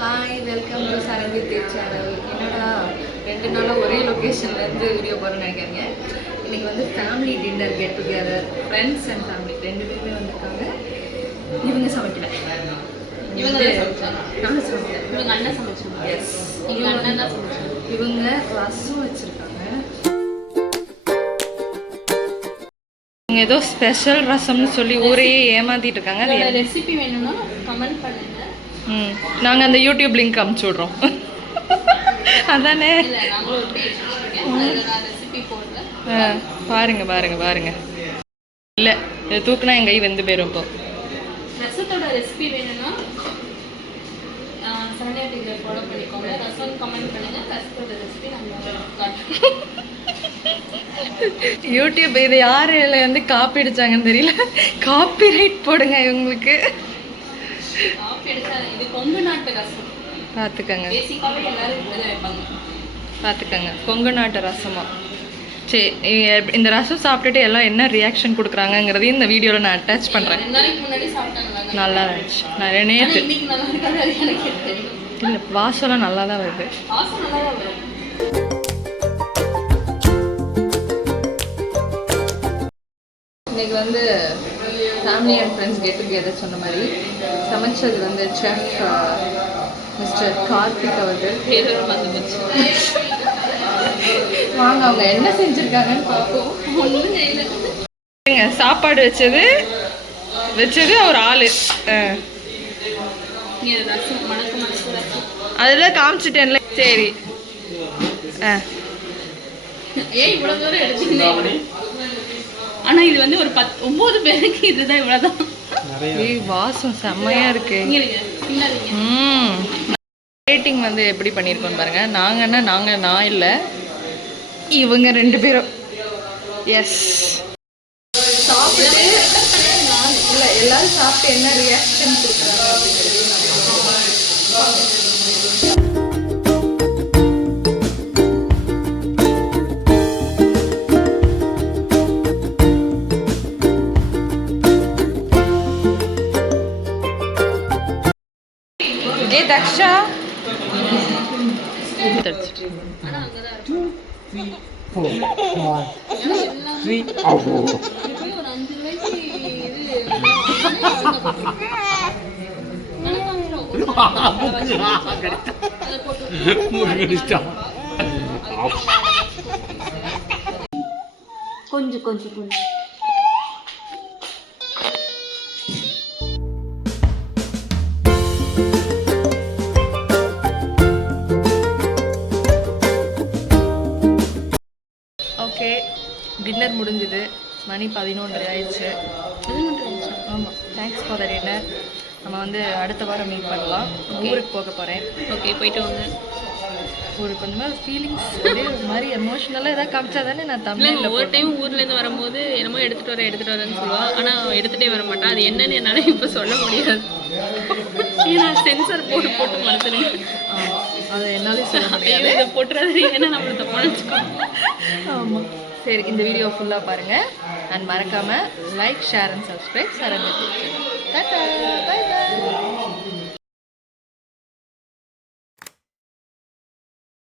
Hi, welcome to Saranvith channel. என்னடா 2 நாளாக ஒரே லொக்கேஷன்லேருந்து வீடியோ போகிறேன்னு நினைக்கிறீங்க. இன்றைக்கி வந்து family dinner get together, friends and family 2 பேருமே வந்திருக்காங்க. இவங்க சமைக்கல, நானும் சமைக்கிறேன். இவங்க அண்ணன் சமைச்சாங்க. எஸ், இவங்க அண்ணன் தான் சமைச்சாங்க. இவங்க ரசம் வச்சுருக்காங்க. இவங்க ஏதோ ஸ்பெஷல் ரசம்னு சொல்லி ஊரையே ஏமாத்திட்டு இருக்காங்க. அது ரெசிபி வேணும்னா கமெண்ட் பண்ணுங்க. நாங்கள் அந்த யூடியூப் லிங்க் அமுச்சு விட்றோம். அதானே, பாருங்க பாருங்க பாருங்க. இல்லை, இதை தூக்குனா என் கை வெந்து போயிடும். இப்போ ரசத்தோட ரெசிபி வேணும்னா சரண்யா டிவில ஃபாலோ பண்ணிக்கோங்க. ரசம் கமெண்ட் பண்ணுங்க. ரசத்தோட ரெசிபி நம்ம யூடியூப் இது யார் வந்து காப்பி அடிச்சாங்கன்னு தெரியல. காப்பி ரைட் போடுங்க இவங்களுக்கு. இது கொங்கு நாட்டு ரசம் பார்த்துக்கங்க, பேசிக்காவே எல்லாரும் இப்படிதான் வைப்பாங்க. பார்த்துக்கங்க, கொங்கு நாட்டு ரசமா. சரி, இந்த ரசம் சாப்பிட்டுட்டு எல்லாம் என்ன ரியாக்ஷன் கொடுக்குறாங்கங்கிறதையும் இந்த வீடியோவில் நான் அட்டாச் பண்ணுறேன். 2 நாளைக்கு முன்னாடி சாப்பிட்டாங்க, நல்லா இருந்துச்சு. நான் நேற்று இல்லை, வாசம்லாம் நல்லா தான் வருது. வாசம் நல்லா தான் வரும். இன்னைக்கு வந்து family and friends get together சொன்ன மாதிரி சமைச்சது வந்து செஃப் மிஸ்டர் கார்த்திக் அவர்கள். பேரும் வந்து போச்சு. வாங்க, அவங்க என்ன செஞ்சுருக்காங்கன்னு பார்ப்போம். ஒன்றும் செய்யல. சாப்பாடு வச்சது ஒரு ஆள். ரசம் மணக்கு மணக்கு ரசம் அதெல்லாம் காமிச்சிட்டேன்ல. சரி, ஏன் இவ்வளோ தூரம் எடுத்துருந்தேன்? ஆனால் இது வந்து ஒரு 9 பேருக்கு இதுதான் இவ்வளோதான். வாசம் செம்மையா இருக்கு. ரேட்டிங் வந்து எப்படி பண்ணியிருக்கோன்னு பாருங்க. நான் இல்லை, இவங்க 2 பேரும். எஸ், சாப்பிட்டு இல்லை, எல்லாரும் சாப்பிட்டு என்ன ரியாக்ஷன் கொடுக்குறாங்க அப்படிங்கிறது. தக்ஷா 2 3 4 3 கொஞ்சம் கொஞ்சம் கொஞ்சம் ஓகே, டின்னர் முடிஞ்சுது. மணி 11:30 ஆயிடுச்சு. ஆமாம், தேங்க்ஸ் ஃபார் த டின்னர். நம்ம வந்து அடுத்த வாரம் மீட் பண்ணலாம். ஊருக்கு போக போகிறேன். ஓகே, போயிட்டு வாங்க. ஒரு கொஞ்சமாக ஃபீலிங்ஸ் அப்படியே ஒரு மாதிரி எமோஷ்னலாக எதாவது காமிச்சா தானே நான் தமிழில். ஒரு டைம் ஊர்லேருந்து வரும்போது என்னமோ எடுத்துகிட்டு வரேன்னு சொல்லுவாள். ஆனால் எடுத்துகிட்டே வர மாட்டான். அது என்னன்னு என்னால் இப்போ சொல்ல முடியாது. ஏன்னா சென்சார் போட்டு மறந்துடுங்க. ஆமாம், அதை என்னாலே சொல்ல முடியாது. இதை போட்டுறது ஏன்னா நம்மளை தப்பாக நினச்சிக்கோங்க. ஆமாம், சரி, இந்த வீடியோ ஃபுல்லாக பாருங்கள். அண்ட் மறக்காமல் like, share and subscribe Saranvith channel. Tata, bye by.